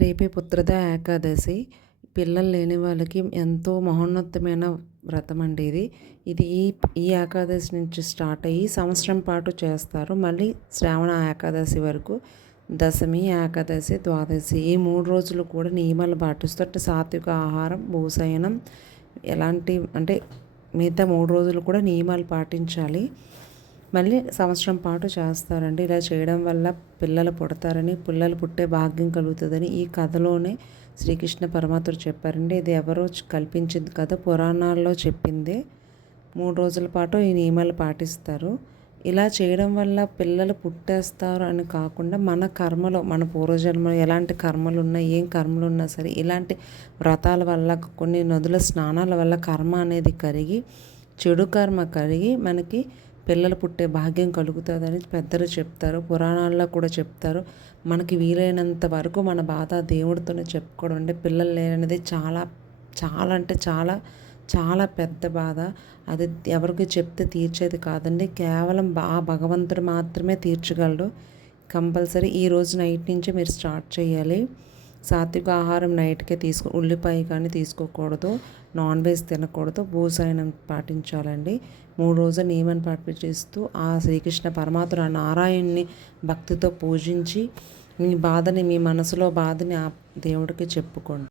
రేపే పుత్రద ఏకాదశి. పిల్లలు లేని వాళ్ళకి ఎంతో మహోన్నతమైన వ్రతం అండి ఇది. ఇది ఈ ఈ ఏకాదశి నుంచి స్టార్ట్ అయ్యి సంవత్సరం పాటు చేస్తారు. మళ్ళీ శ్రావణ ఏకాదశి వరకు దశమి, ఏకాదశి, ద్వాదశి ఈ 3 రోజులు కూడా నియమాలు పాటిస్తూ అంటే సాత్విక ఆహారం, భూశయనం ఎలాంటి అంటే మిగతా 3 రోజులు కూడా నియమాలు పాటించాలి. మళ్ళీ సంవత్సరం పాటు చేస్తారండి. ఇలా చేయడం వల్ల పిల్లలు పుడతారని, పిల్లలు పుట్టే భాగ్యం కలుగుతుందని ఈ కథలోనే శ్రీకృష్ణ పరమాత్ముడు చెప్పారండి. ఇది ఎవరో కల్పించింది కథ, పురాణాల్లో చెప్పిందే. 3 రోజుల పాటు ఈ నియమాలు పాటిస్తారు. ఇలా చేయడం వల్ల పిల్లలు పుట్టేస్తారు అని కాకుండా మన కర్మలో, మన పూర్వజన్మలో ఎలాంటి కర్మలు ఉన్నా, ఏం కర్మలు ఉన్నా సరే ఇలాంటి వ్రతాల వల్ల, కొన్ని నదుల స్నానాల వల్ల కర్మ అనేది కరిగి, చెడు కర్మ కరిగి మనకి పిల్లలు పుట్టే భాగ్యం కలుగుతుందని పెద్దలు చెప్తారు. పురాణాల్లో కూడా చెప్తారు. మనకి వీలైనంత వరకు మన బాధ దేవుడితోనే చెప్పుకోవడం. అంటే పిల్లలు లేననేది చాలా చాలా అంటే చాలా చాలా పెద్ద బాధ. అది ఎవరికి చెప్తే తీర్చేది కాదండి. కేవలం భగవంతుడు మాత్రమే తీర్చగలడు. కంపల్సరీ ఈ రోజు నైట్ నుంచే మీరు స్టార్ట్ చేయాలి. సాత్విక ఆహారం నైట్కే ఉల్లిపాయ కానీ తీసుకోకూడదు, నాన్ వెజ్ తినకూడదు, భూశయనం పాటించాలండి. 3 రోజులు నియమాన్ని పాటిస్తూ ఆ శ్రీకృష్ణ పరమాత్ముడు ఆ నారాయణ్ణి భక్తితో పూజించి మీ బాధని, మీ మనసులో బాధని ఆ దేవుడికి చెప్పుకోండి.